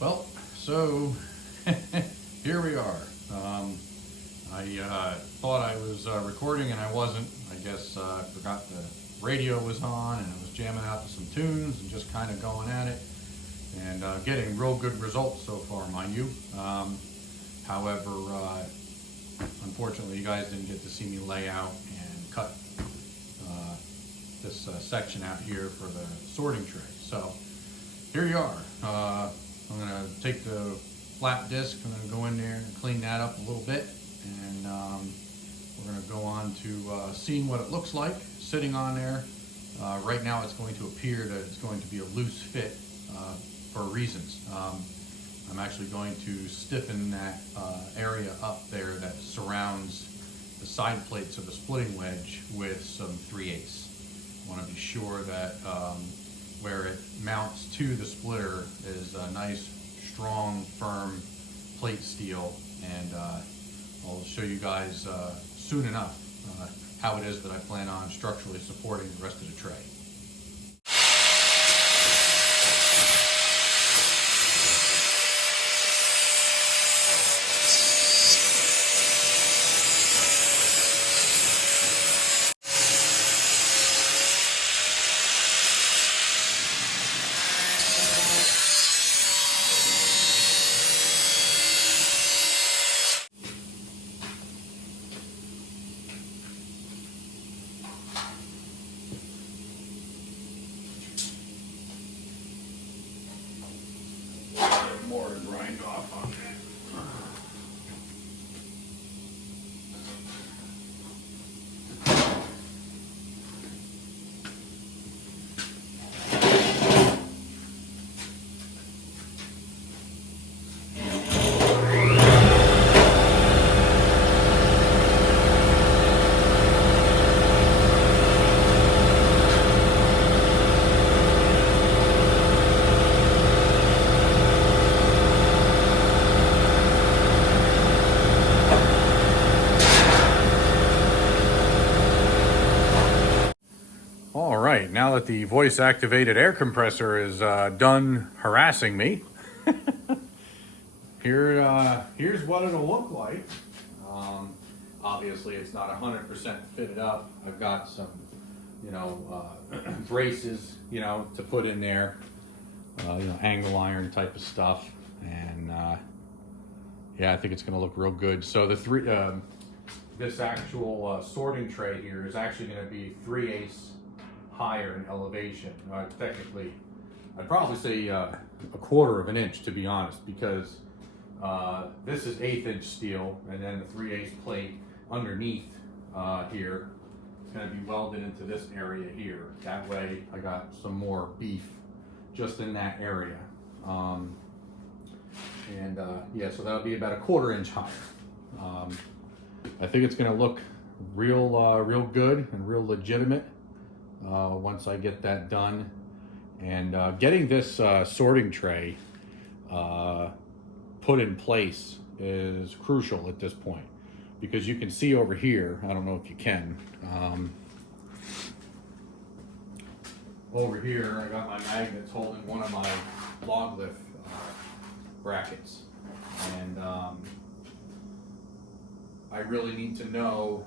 Well, so here we are. I thought I was recording and I wasn't. I guess I forgot the radio was on and I was jamming out to some tunes and just kind of going at it and getting real good results so far, mind you. However, unfortunately, you guys didn't get to see me lay out and cut this section out here for the sorting tray. So here you are. I'm gonna take the flat disc, I'm gonna go in there and clean that up a little bit, and we're gonna go on to seeing what it looks like sitting on there. Right now it's going to appear that it's going to be a loose fit for reasons. I'm actually going to stiffen that area up there that surrounds the side plates of the splitting wedge with some 3/8. I want to be sure that where it mounts to the splitter is a nice, strong, firm plate steel, and I'll show you guys soon enough how it is that I plan on structurally supporting the rest of the tray. More to grind off on that. All right, now that the voice-activated air compressor is done harassing me, here's what it'll look like. Obviously, it's not 100% fitted up. I've got some, braces, to put in there, angle iron type of stuff, and yeah, I think it's going to look real good. So this actual sorting tray here is actually going to be 3/8 higher in elevation. Technically, I'd probably say a 1/4 of an inch, to be honest, because this is 1/8 inch steel, and then the 3/8 plate underneath here is going to be welded into this area here. That way I got some more beef just in that area. Yeah, so that'll be about a 1/4 inch higher. I think it's going to look real good and real legitimate once I get that done. And getting this sorting tray put in place is crucial at this point, because you can see over here, I don't know if you can, over here I got my magnets holding one of my log lift brackets, and I really need to know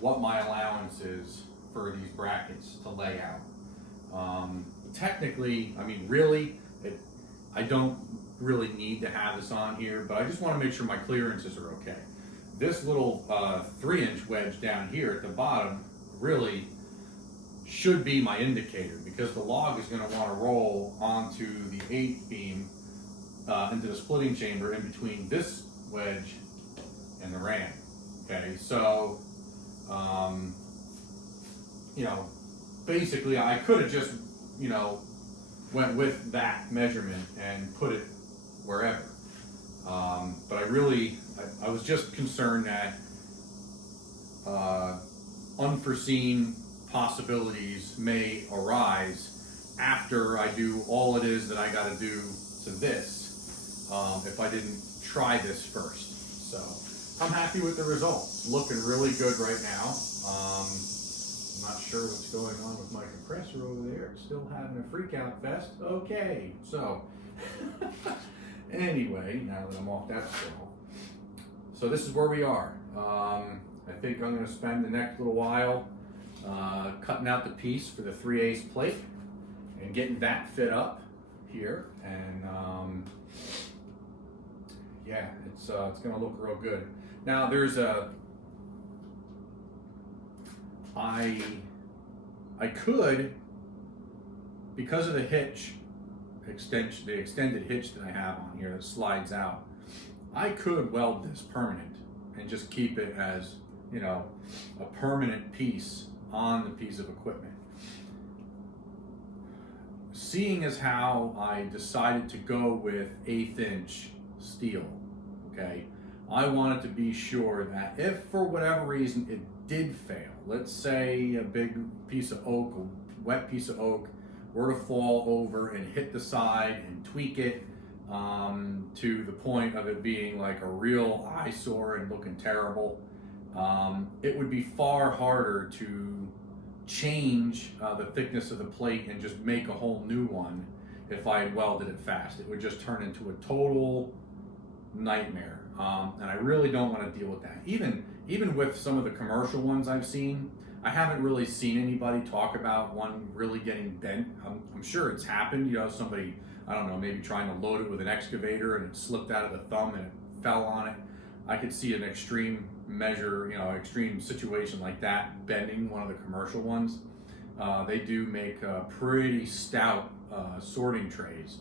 what my allowance is for these brackets to lay out. Technically, I mean, really, I don't really need to have this on here, but I just want to make sure my clearances are okay. This little 3-inch wedge down here at the bottom really should be my indicator, because the log is going to want to roll onto the 8th beam into the splitting chamber in between this wedge and the ram. Okay, so basically I could have just went with that measurement and put it wherever, but I was just concerned that unforeseen possibilities may arise after I do all it is that I got to do to this, if I didn't try this first. So I'm happy with the results. Looking really good right now. not sure what's going on with my compressor over there. It's still having a freak out fest. Okay, so anyway, now that I'm off that scale, so this is where we are. I think I'm going to spend the next little while cutting out the piece for the 3/8 plate and getting that fit up here, and yeah, it's going to look real good. Now there's I could, because of the hitch extension, the extended hitch that I have on here that slides out, I could weld this permanent and just keep it as, you know, a permanent piece on the piece of equipment. Seeing as how I decided to go with 1/8 inch steel, okay, I wanted to be sure that if for whatever reason it did fail, let's say a big piece of oak, a wet piece of oak, were to fall over and hit the side and tweak it to the point of it being like a real eyesore and looking terrible, it would be far harder to change the thickness of the plate and just make a whole new one if I welded it fast. It would just turn into a total nightmare, and I really don't want to deal with that. Even with some of the commercial ones I've seen, I haven't really seen anybody talk about one really getting bent. I'm sure it's happened, you know, somebody, I don't know, maybe trying to load it with an excavator and it slipped out of the thumb and it fell on it. I could see an extreme measure, you know, extreme situation like that bending one of the commercial ones. They do make pretty stout sorting trays.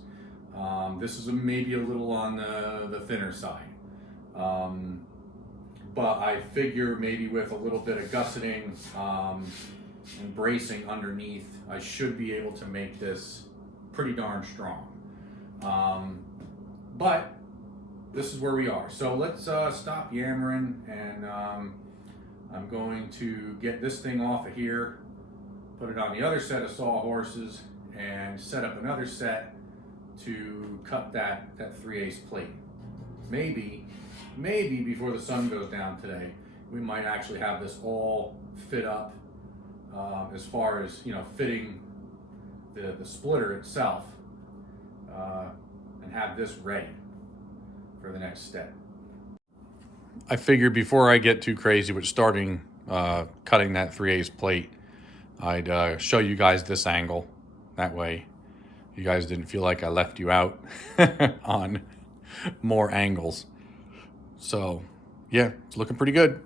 This is maybe a little on the thinner side. But I figure maybe with a little bit of gusseting and bracing underneath, I should be able to make this pretty darn strong. But this is where we are. So let's stop yammering, and I'm going to get this thing off of here, put it on the other set of sawhorses, and set up another set to cut that 3/8 plate. Maybe before the sun goes down today, we might actually have this all fit up as far as, you know, fitting the splitter itself, and have this ready for the next step. I figured before I get too crazy with starting cutting that 3/8 plate, I'd show you guys this angle. That way you guys didn't feel like I left you out on more angles. So yeah, it's looking pretty good.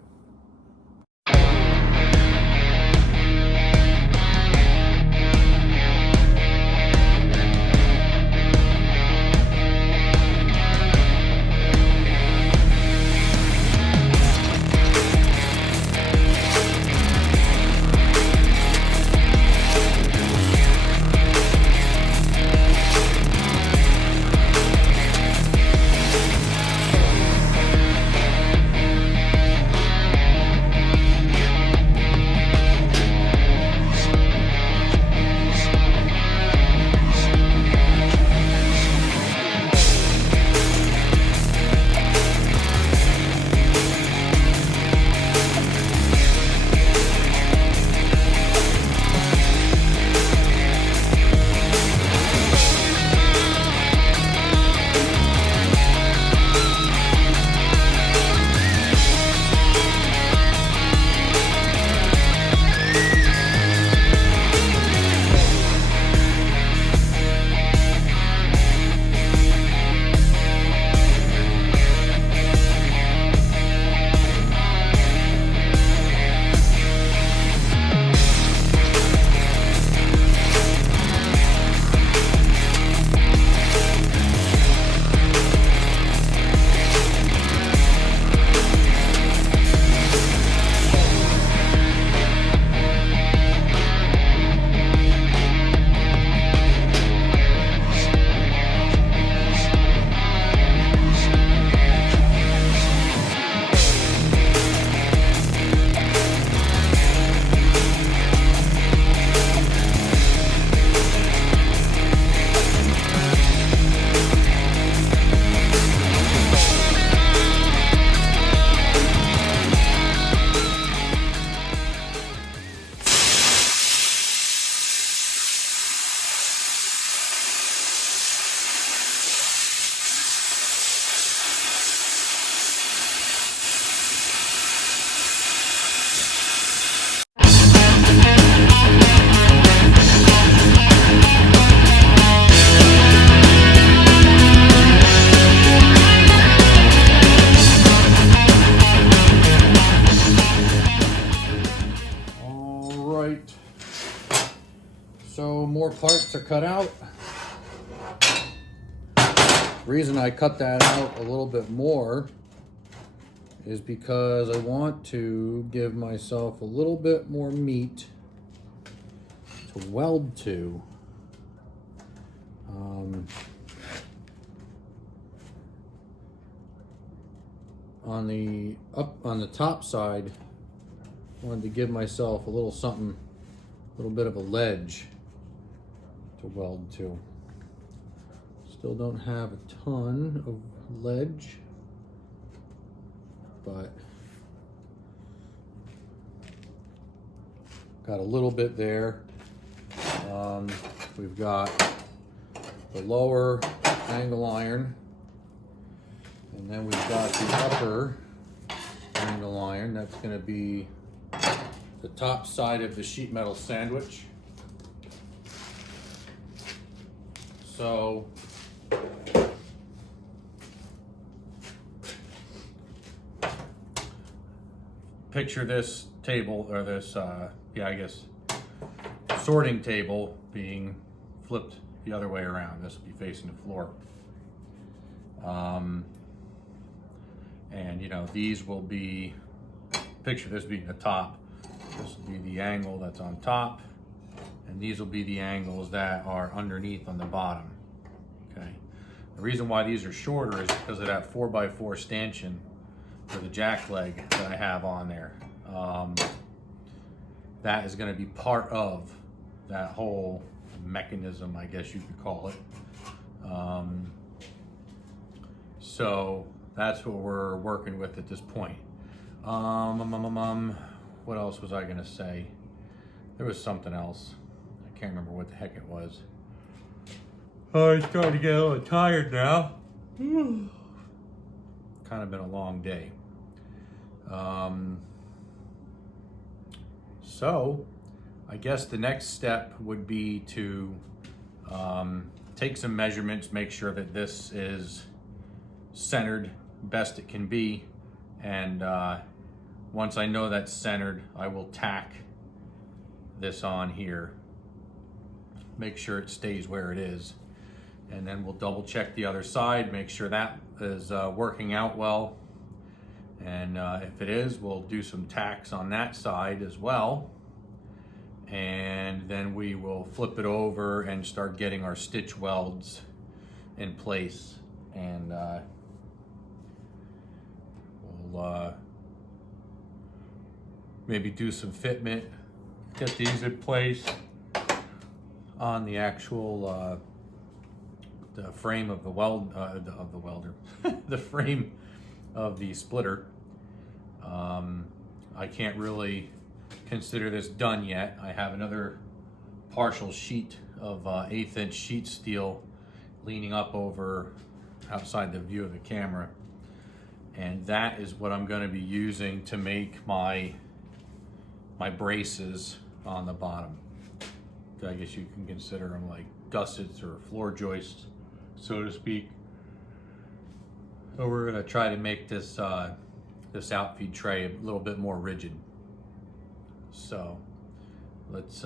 cut out. Reason I cut that out a little bit more is because I want to give myself a little bit more meat to weld to. On the top side, I wanted to give myself a little something, a little bit of a ledge to weld to. Still don't have a ton of ledge, but got a little bit there. We've got the lower angle iron, and then we've got the upper angle iron. That's going to be the top side of the sheet metal sandwich. So picture this table, or this, I guess, sorting table being flipped the other way around. This will be facing the floor. And you know, these will be, picture this being the top. This will be the angle that's on top, and these will be the angles that are underneath on the bottom. Okay. The reason why these are shorter is because of that 4x4 stanchion for the jack leg that I have on there. That is going to be part of that whole mechanism, I guess you could call it. So that's what we're working with at this point. What else was I going to say? There was something else. I can't remember what the heck it was. Oh, I'm starting to get a little tired now. Kind of been a long day. So I guess the next step would be to take some measurements, make sure that this is centered best it can be, and once I know that's centered, I will tack this on here, make sure it stays where it is, and then we'll double check the other side, make sure that is working out well, and if it is, we'll do some tacks on that side as well, and then we will flip it over and start getting our stitch welds in place, and we'll maybe do some fitment, get these in place on the actual the frame of the welder, the frame of the splitter. I can't really consider this done yet. I have another partial sheet of 1/8 inch sheet steel leaning up over outside the view of the camera, and that is what I'm going to be using to make my braces on the bottom. I guess you can consider them like gussets or floor joists, so to speak. So we're going to try to make this this outfeed tray a little bit more rigid. So let's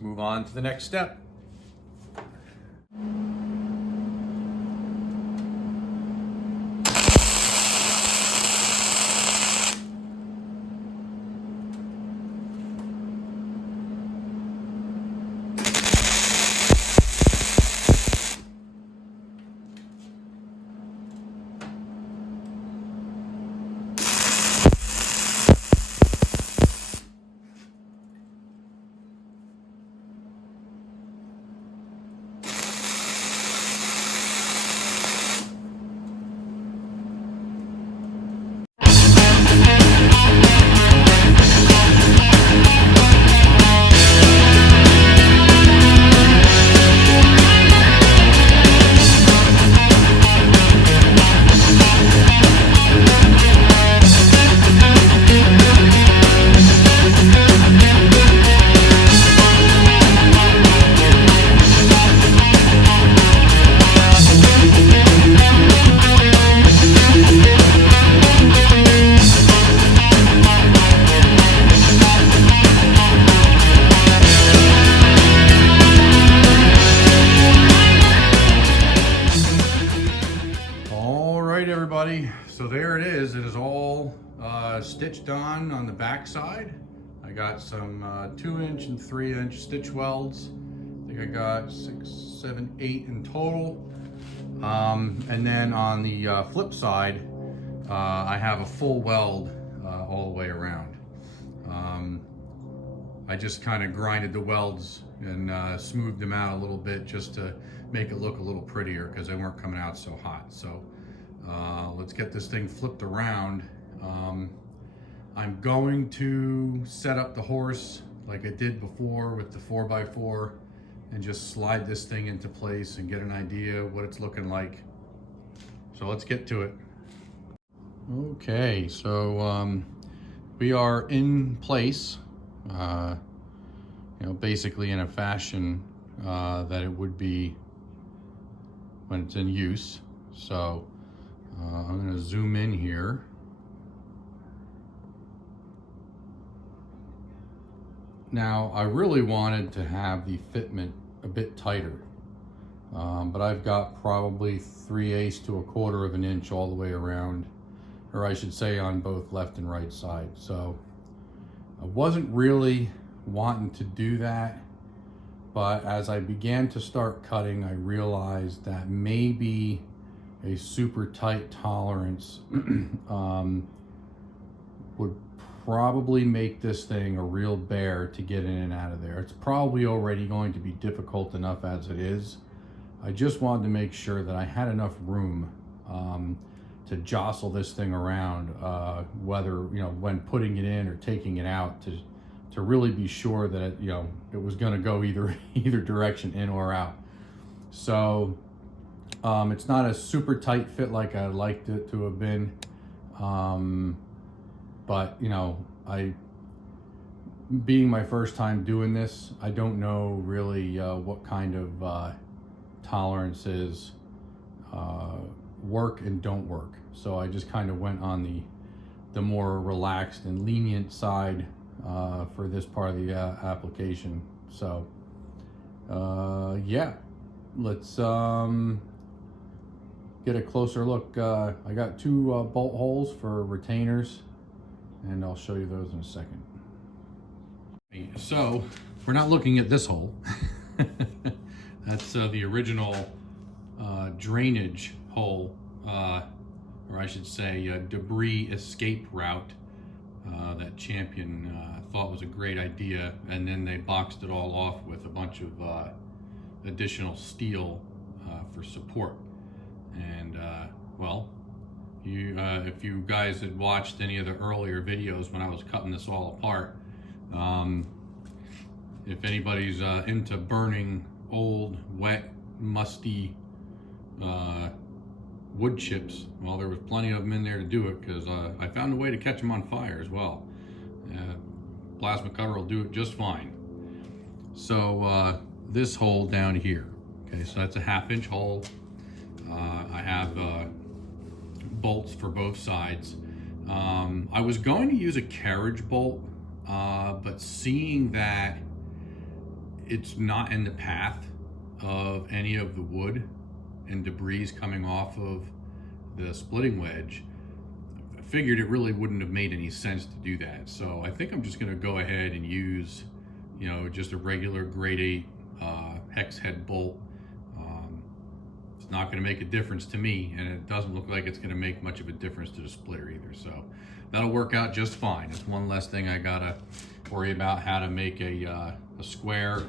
move on to the next step. everybody. So there it is. It is all stitched on the back side. I got some 2-inch and 3-inch stitch welds. I think I got 6, 7, 8 in total. And then on the flip side, I have a full weld all the way around. I just kind of grinded the welds and smoothed them out a little bit just to make it look a little prettier because they weren't coming out so hot. So let's get this thing flipped around. I'm going to set up the horse like I did before with the 4x4 and just slide this thing into place and get an idea of what it's looking like. So let's get to it. Okay, so we are in place, you know, basically in a fashion that it would be when it's in use. So I'm going to zoom in here. Now, I really wanted to have the fitment a bit tighter, but I've got probably 3/8 to 1/4 of an inch all the way around, or I should say on both left and right side. So I wasn't really wanting to do that, but as I began to start cutting, I realized that maybe a super tight tolerance would probably make this thing a real bear to get in and out of there. It's probably already going to be difficult enough as it is. I just wanted to make sure that I had enough room to jostle this thing around, whether, you know, when putting it in or taking it out, to really be sure that it, you know, it was going to go either direction, in or out. So it's not a super tight fit like I'd liked it to have been. But, you know, being my first time doing this, I don't know really what kind of tolerances work and don't work. So I just kind of went on the more relaxed and lenient side for this part of the application. So yeah, let's get a closer look. I got 2 bolt holes for retainers, and I'll show you those in a second. So we're not looking at this hole. That's the original drainage hole, or I should say debris escape route that Champion thought was a great idea, and then they boxed it all off with a bunch of additional steel for support. And well, if you guys had watched any of the earlier videos when I was cutting this all apart, if anybody's into burning old, wet, musty wood chips, well, there was plenty of them in there to do it, because I found a way to catch them on fire as well. Plasma cutter will do it just fine. So this hole down here, okay, so that's a 1/2 inch hole. I have bolts for both sides. I was going to use a carriage bolt, but seeing that it's not in the path of any of the wood and debris coming off of the splitting wedge, I figured it really wouldn't have made any sense to do that. So I think I'm just going to go ahead and use, you know, just a regular grade 8 hex head bolt. It's not going to make a difference to me, and it doesn't look like it's going to make much of a difference to the splitter either. So that'll work out just fine. It's one less thing I gotta worry about, how to make a square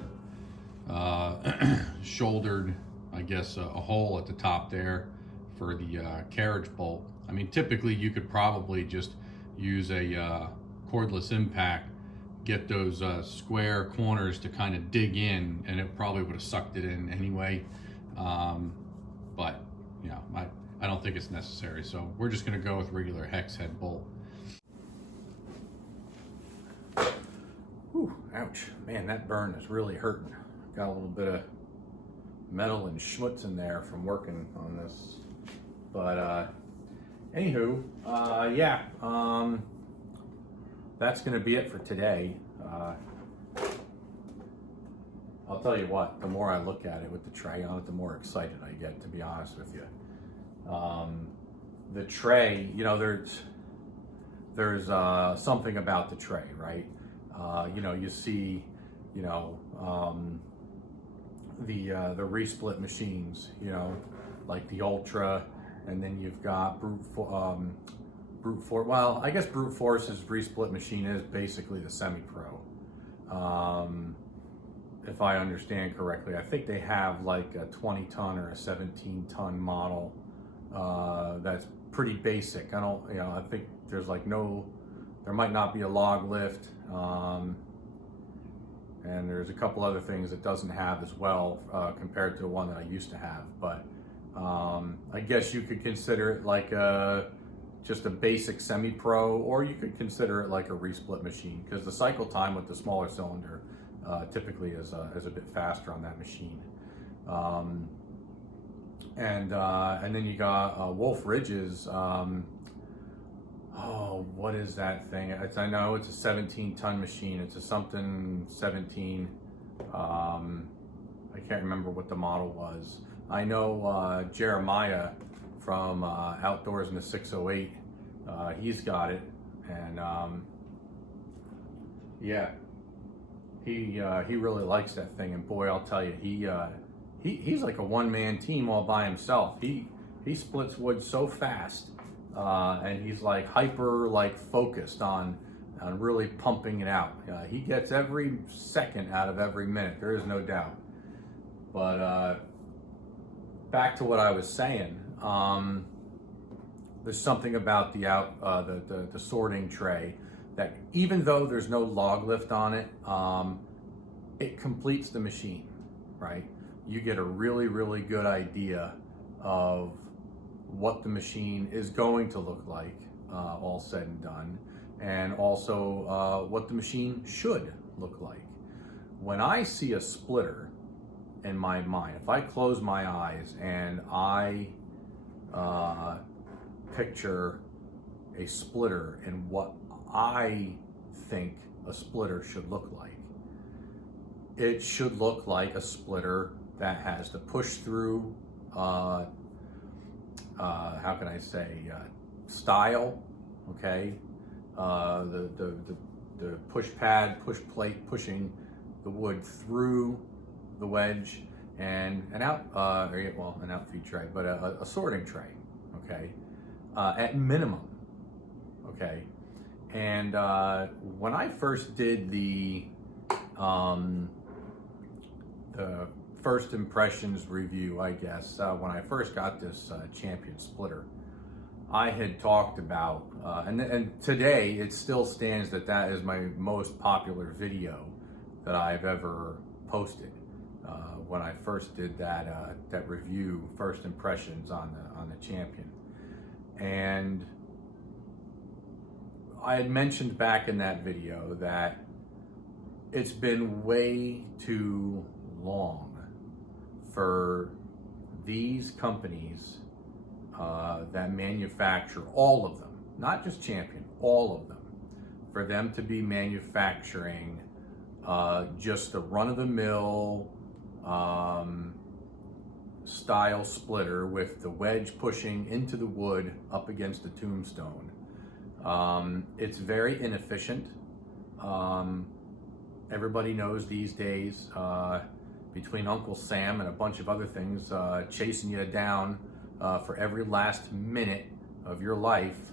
shouldered, I guess, a hole at the top there for the carriage bolt. I mean, typically you could probably just use a cordless impact, get those square corners to kind of dig in, and it probably would have sucked it in anyway. But you know, I don't think it's necessary, so we're just going to go with regular hex head bolt. Whew, ouch, man, that burn is really hurting. Got a little bit of metal and schmutz in there from working on this, but anywho, yeah, that's going to be it for today. I'll tell you what, the more I look at it with the tray on it, the more excited I get, to be honest with you. the tray, you know, there's something about the tray, right? You know, you see, you know, the resplit machines, you know, like the Ultra, and then you've got brute force. Well, I guess brute force's resplit machine is basically the semi-pro. If I understand correctly, I think they have like a 20-ton or a 17-ton model that's pretty basic. I don't, you know, I think there's like there might not be a log lift, and there's a couple other things it doesn't have as well compared to the one that I used to have. But I guess you could consider it like just a basic semi-pro, or you could consider it like a resplit machine, because the cycle time with the smaller cylinder typically is a bit faster on that machine. And then you got Wolf Ridge's, oh, what is that thing? I know it's a 17-ton machine. It's a something 17. I can't remember what the model was. I know Jeremiah from Outdoors in the 608, he's got it, and yeah, he really likes that thing. And boy, I'll tell you, he's like a one-man team all by himself. He splits wood so fast, and he's like hyper focused on really pumping it out. He gets every second out of every minute. There is no doubt. But back to what I was saying. There's something about the sorting tray that, even though there's no log lift on it, it completes the machine, right? You get a really, really good idea of what the machine is going to look like, all said and done, and also what the machine should look like. When I see a splitter in my mind, if I close my eyes and I picture a splitter and what I think a splitter should look like, it should look like a splitter that has the push through, how can I say, style, okay? The push pad, push plate, pushing the wood through the wedge, and an outfeed tray, but a sorting tray, okay? At minimum, okay? And when I first did the first impressions review, I guess, when I first got this Champion splitter, I had talked about, and today it still stands that is my most popular video that I've ever posted. When I first did that review, first impressions on the Champion, and I had mentioned back in that video that it's been way too long for these companies that manufacture, all of them, not just Champion, all of them, for them to be manufacturing just the run-of-the-mill style splitter with the wedge pushing into the wood up against the tombstone. It's very inefficient. Everybody knows these days, between Uncle Sam and a bunch of other things chasing you down for every last minute of your life,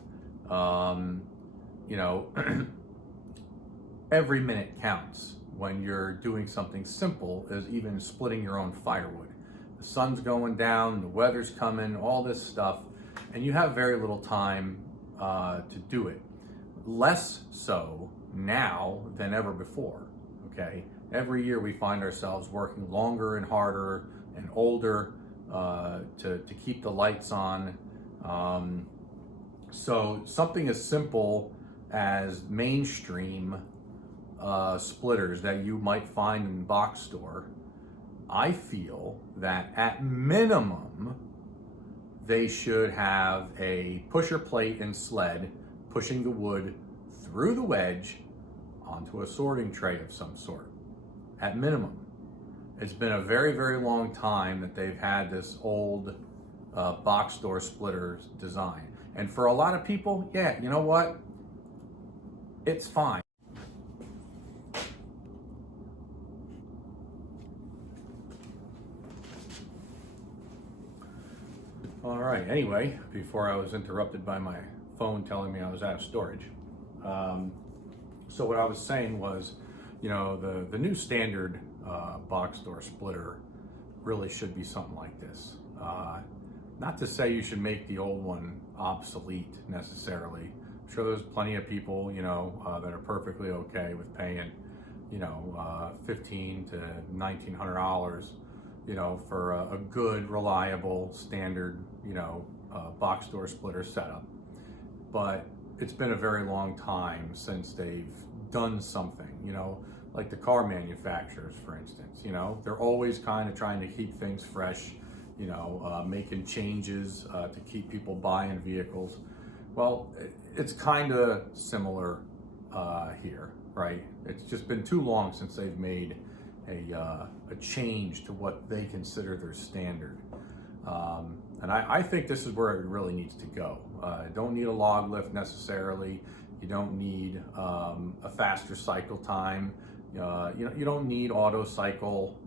you know, every minute counts when you're doing something simple as even splitting your own firewood. The sun's going down, the weather's coming, all this stuff, and you have very little time to do it. Less so now than ever before, okay? Every year we find ourselves working longer and harder and older to keep the lights on. So something as simple as mainstream splitters that you might find in the box store, I feel that at minimum they should have a pusher plate and sled pushing the wood through the wedge onto a sorting tray of some sort, at minimum. It's been a very, very long time that they've had this old box door splitter design. And for a lot of people, yeah, you know what? It's fine. All right, anyway, before I was interrupted by my phone telling me I was out of storage. So what I was saying was, you know, the new standard box door splitter really should be something like this. Not to say you should make the old one obsolete necessarily. I'm sure there's plenty of people, you know, that are perfectly okay with paying, you know, $1,500 to $1,900, you know, for a good, reliable, standard, you know, box door splitter setup. But it's been a very long time since they've done something, you know, like the car manufacturers, for instance. You know, they're always kind of trying to keep things fresh, you know, making changes to keep people buying vehicles. Well, it's kind of similar here, right? It's just been too long since they've made a change to what they consider their standard. And I think this is where it really needs to go. Don't need a log lift necessarily. You don't need a faster cycle time. You don't need auto cycle.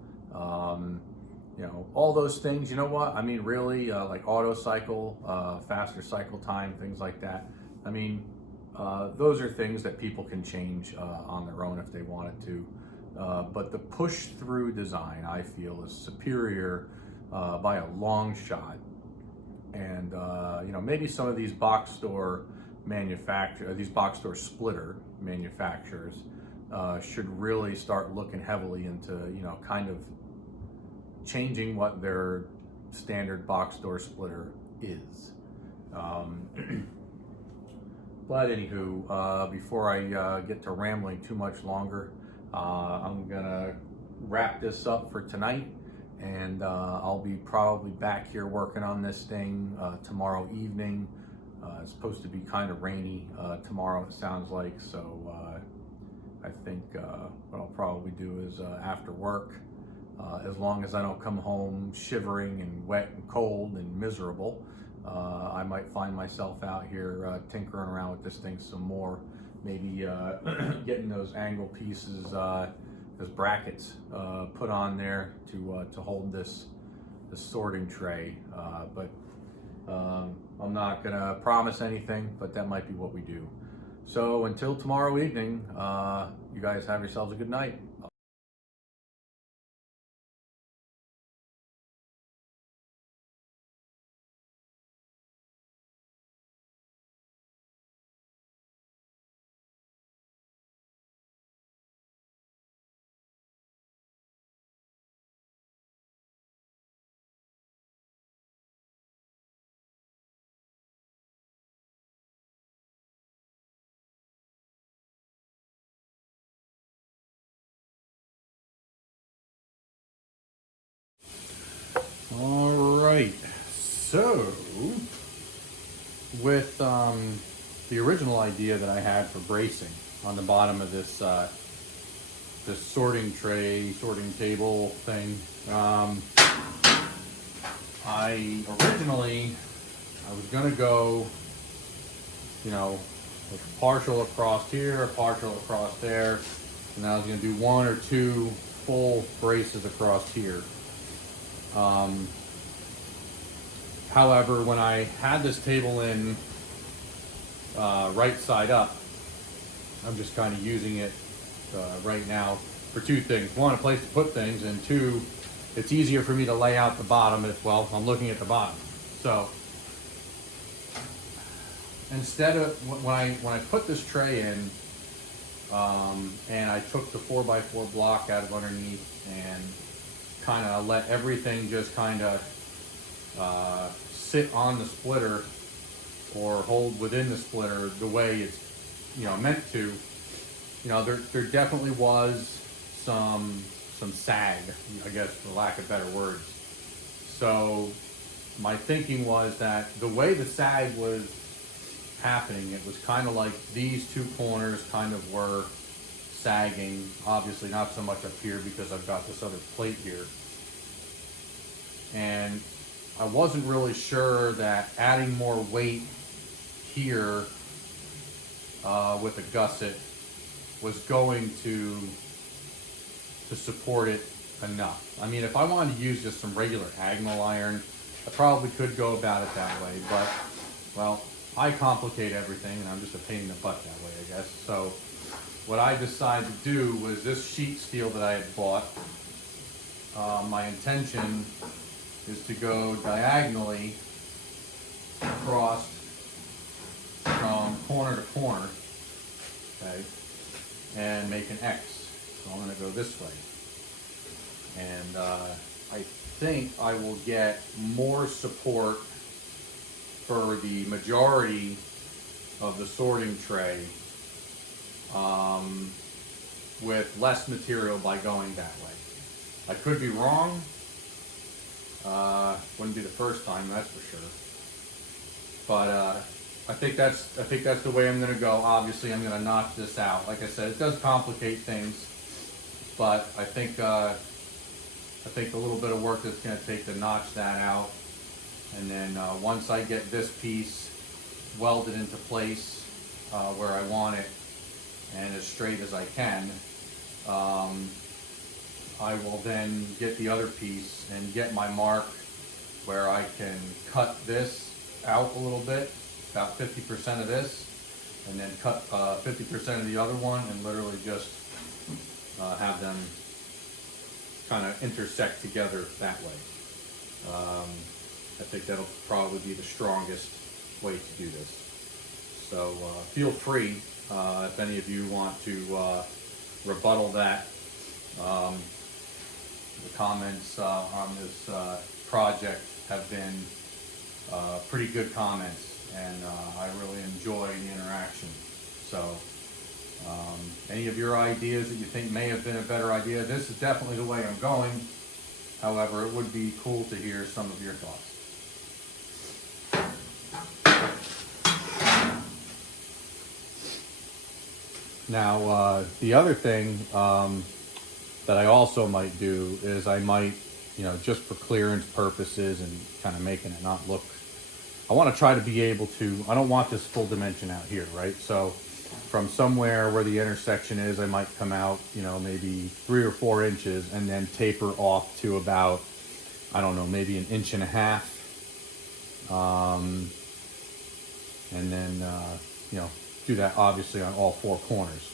You know, all those things. You know what? I mean, really, like auto cycle, faster cycle time, things like that. I mean, those are things that people can change on their own if they wanted to. But the push through design, I feel, is superior by a long shot. And you know, maybe some of these box store these box store splitter manufacturers should really start looking heavily into, you know, kind of changing what their standard box door splitter is. But anywho, before I get to rambling too much longer, I'm gonna wrap this up for tonight, and I'll be probably back here working on this thing tomorrow evening. It's supposed to be kind of rainy tomorrow, it sounds like, so I think what I'll probably do is after work, as long as I don't come home shivering and wet and cold and miserable, I might find myself out here tinkering around with this thing some more, maybe getting those angle pieces, those brackets put on there to hold this sorting tray, but I'm not gonna promise anything, but that might be what we do. So until tomorrow evening, you guys have yourselves a good night. All right, so with the original idea that I had for bracing on the bottom of this this sorting tray, sorting table thing, I was gonna go, you know, with partial across here, partial across there, and I was gonna do one or two full braces across here. However, when I had this table in right side up, I'm just kind of using it right now for two things. One, a place to put things, and two, it's easier for me to lay out the bottom if, well, I'm looking at the bottom. So instead of, when I put this tray in, and I took the 4x4 block out of underneath and kind of let everything just kind of sit on the splitter or hold within the splitter the way it's, you know, meant to. You know, there definitely was some sag, I guess, for lack of better words. So my thinking was that the way the sag was happening, it was kind of like these two corners kind of were sagging. Obviously not so much up here because I've got this other plate here. And I wasn't really sure that adding more weight here with a gusset was going to support it enough. I mean, if I wanted to use just some regular Agnel iron, I probably could go about it that way, but, well, I complicate everything, and I'm just a pain in the butt that way, I guess. So what I decided to do was this sheet steel that I had bought, my intention is to go diagonally across from corner to corner, okay, and make an X. So I'm going to go this way. And I think I will get more support for the majority of the sorting tray with less material by going that way. I could be wrong. Wouldn't be the first time, that's for sure. But I think that's the way I'm going to go. Obviously, I'm going to notch this out. Like I said, it does complicate things, but I think the little bit of work that's going to take to notch that out, and then once I get this piece welded into place where I want it and as straight as I can, I will then get the other piece and get my mark where I can cut this out a little bit, about 50% of this, and then cut 50% of the other one, and literally just have them kind of intersect together that way. I think that'll probably be the strongest way to do this. So feel free, if any of you want to rebuttal that. The comments on this project have been pretty good comments, and I really enjoy the interaction. So any of your ideas that you think may have been a better idea, this is definitely the way I'm going. However, it would be cool to hear some of your thoughts. Now, the other thing that I also might do is I might, just for clearance purposes and kind of making it not look, I want to try to be able to, I don't want this full dimension out here, right? So from somewhere where the intersection is, I might come out, maybe 3 or 4 inches and then taper off to about, I don't know, maybe 1.5 inches. And then, do that obviously on all 4 corners.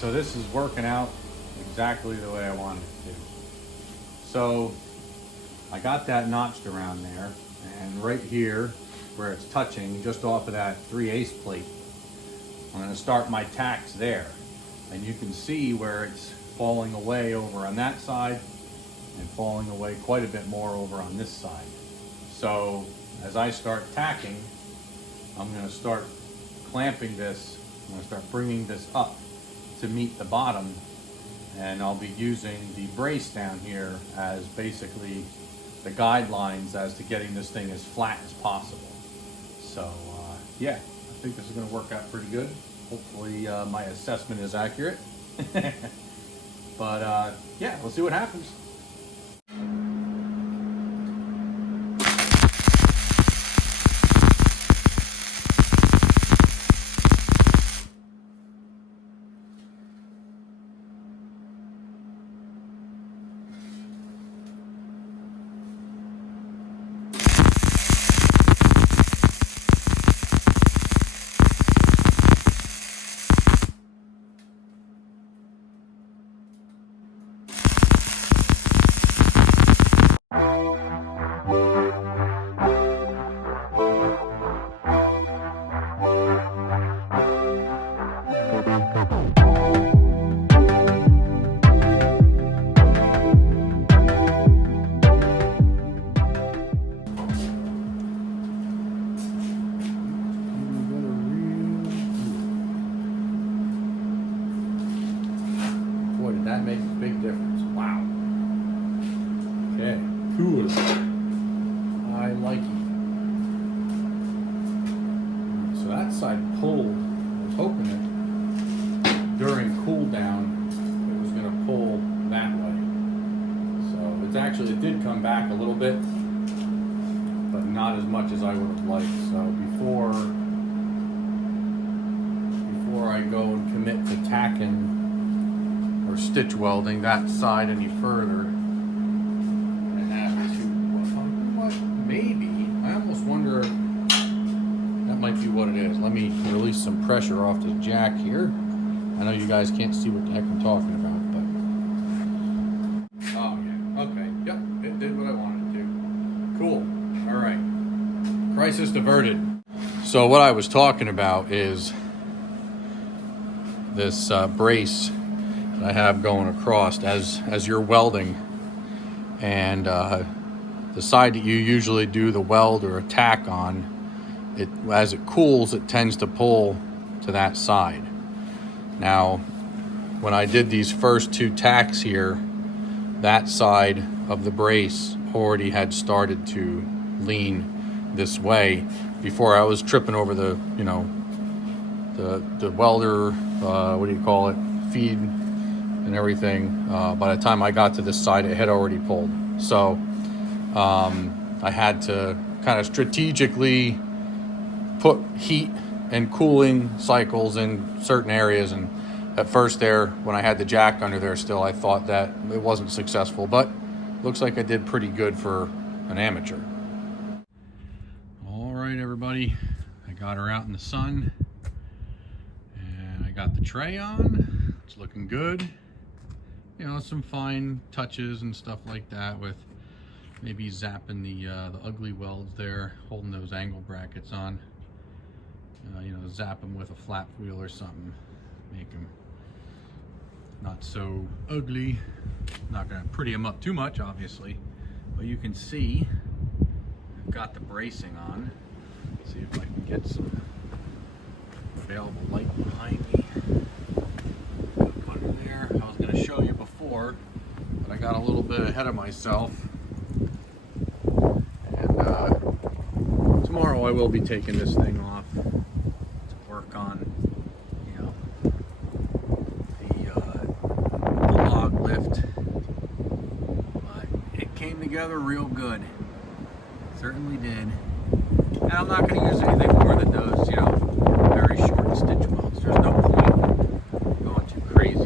So this is working out exactly the way I wanted it to. So I got that notched around there, and right here where it's touching, just off of that 3/8 plate, I'm going to start my tacks there. And you can see where it's falling away over on that side and falling away quite a bit more over on this side. So as I start tacking, I'm going to start clamping this. I'm going to start bringing this up to meet the bottom, and I'll be using the brace down here as basically the guidelines as to getting this thing as flat as possible. So yeah, I think this is going to work out pretty good. Hopefully my assessment is accurate. But yeah, we'll see what happens. Boy, did that make a big difference. Wow. Okay, cool. I like it. So that side pulled. I was hoping that during cool down it was going to pull that way. So it's actually, it did come back a little bit, but not as much as I would have liked. So before I go and commit to tacking or stitch welding that side any further, I have to, what, maybe, I almost wonder, that might be what it is. Let me release some pressure off this jack here. I know you guys can't see what the heck I'm talking about, but, oh yeah, okay, yep, it did what I wanted it to. Cool, all right, crisis averted. So what I was talking about is this brace that I have going across as you're welding, and the side that you usually do the weld or a tack on, it, as it cools, it tends to pull to that side. Now, when I did these first two tacks here, that side of the brace already had started to lean this way before I was tripping over the, you know, the welder, what do you call it, feed and everything. By the time I got to this side, it had already pulled. So I had to kind of strategically put heat and cooling cycles in certain areas. And at first there, when I had the jack under there still, I thought that it wasn't successful, but looks like I did pretty good for an amateur. All right, everybody, I got her out in the sun and I got the tray on. It's looking good. You know, some fine touches and stuff like that with maybe zapping the ugly welds there, holding those angle brackets on. You know, zap them with a flap wheel or something, make them not so ugly. Not gonna pretty them up too much, obviously, but you can see I've got the bracing on. Let's see if I can get some available light behind me. Put it there. I was gonna show you before, but I got a little bit ahead of myself. And tomorrow I will be taking this thing off to work on, you know, the log lift. But it came together real good. Certainly did. And I'm not going to use anything more than those, you know, very short stitch welds. There's no point going too crazy.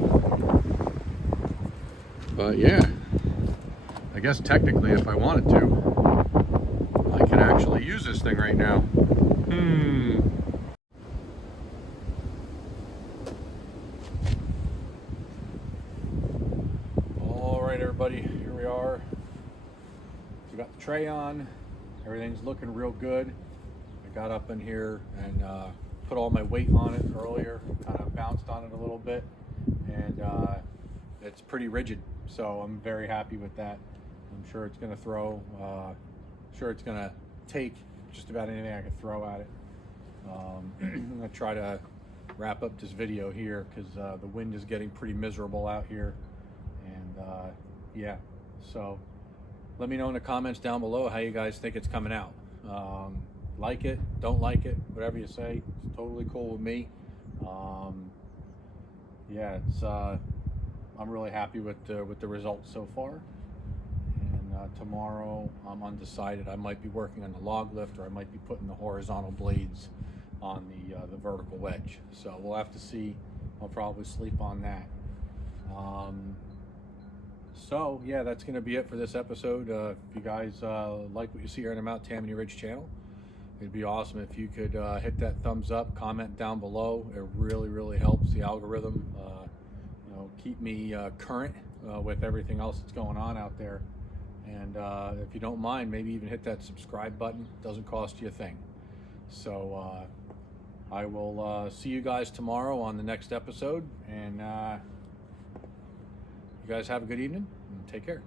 But yeah, I guess technically if I wanted to, I could actually use this thing right now. All right, everybody, here we are. We got the tray on. Everything's looking real good. I got up in here and put all my weight on it earlier, kind of bounced on it a little bit, and it's pretty rigid, so I'm very happy with that. I'm sure it's going to throw, sure it's going to take just about anything I can throw at it. I'm going to try to wrap up this video here because the wind is getting pretty miserable out here, and yeah, so let me know in the comments down below how you guys think it's coming out. Like it, don't like it, whatever you say, it's totally cool with me. Yeah, it's I'm really happy with the results so far. And tomorrow I'm undecided. I might be working on the log lift, or I might be putting the horizontal blades on the vertical wedge. So we'll have to see. I'll probably sleep on that. So yeah, that's going to be it for this episode. If you guys like what you see here on the Mount Tammany Ridge channel, it'd be awesome if you could hit that thumbs up, comment down below. It really helps the algorithm, you know, keep me current with everything else that's going on out there. And if you don't mind, maybe even hit that subscribe button. It doesn't cost you a thing. So I will see you guys tomorrow on the next episode, and you guys have a good evening and take care.